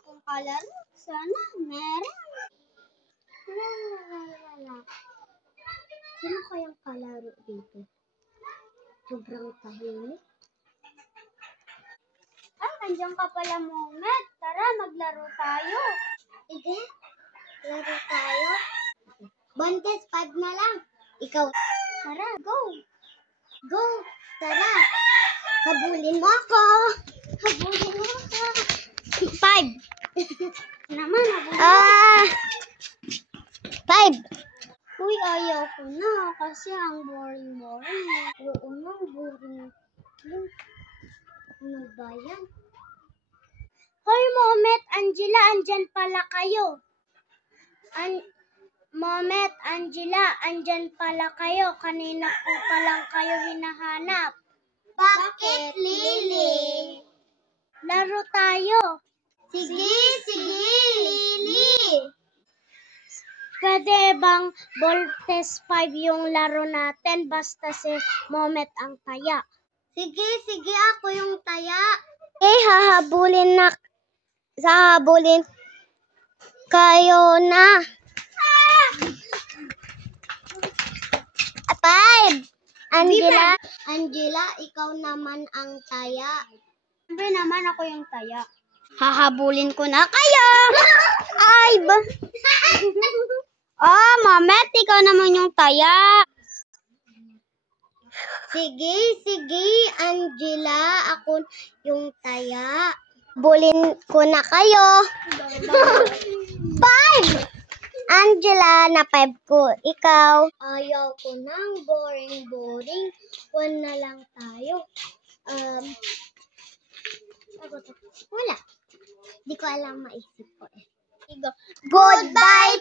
akong kalaro. Sana meron. Sino kayang kalaro dito? Sobrang tahimik. Ay, nandiyan ka pala, Momet. Tara, maglaro tayo. Sige, laro tayo. Bontes, 5 na lang. Ikaw. Tara, go. Go. Tara. Habulin mo ako. Habulin mo ako. 5. Naman, habulin. 5. Uy, ayaw ko na kasi ang boring-boring. Oo na, boring. Ano ba yan? Hoy, Momet, Angela, andyan pala kayo. Momet, Angela, andyan pala kayo. Kanina ko pa lang kayo hinahanap. Bakit, Lily? Laro tayo. Sige, Lily. Pwede bang Bontes 5 yung laro natin basta si Momet ang taya? Sige, ako yung taya. Hahabulin kayo na. 5. Angela, ikaw naman ang taya. Siyempre naman ako yung taya. Hahabulin ko na kayo. Ay ba? Oh, Momet, ikaw naman yung taya. Sige, Angela, ako yung taya. Bulin ko na kayo. 5! Angela, na 5 ko. Ikaw? Ayaw ko nang boring. 1 na lang tayo. Wala. Di ko alam maisip ko eh. Goodbye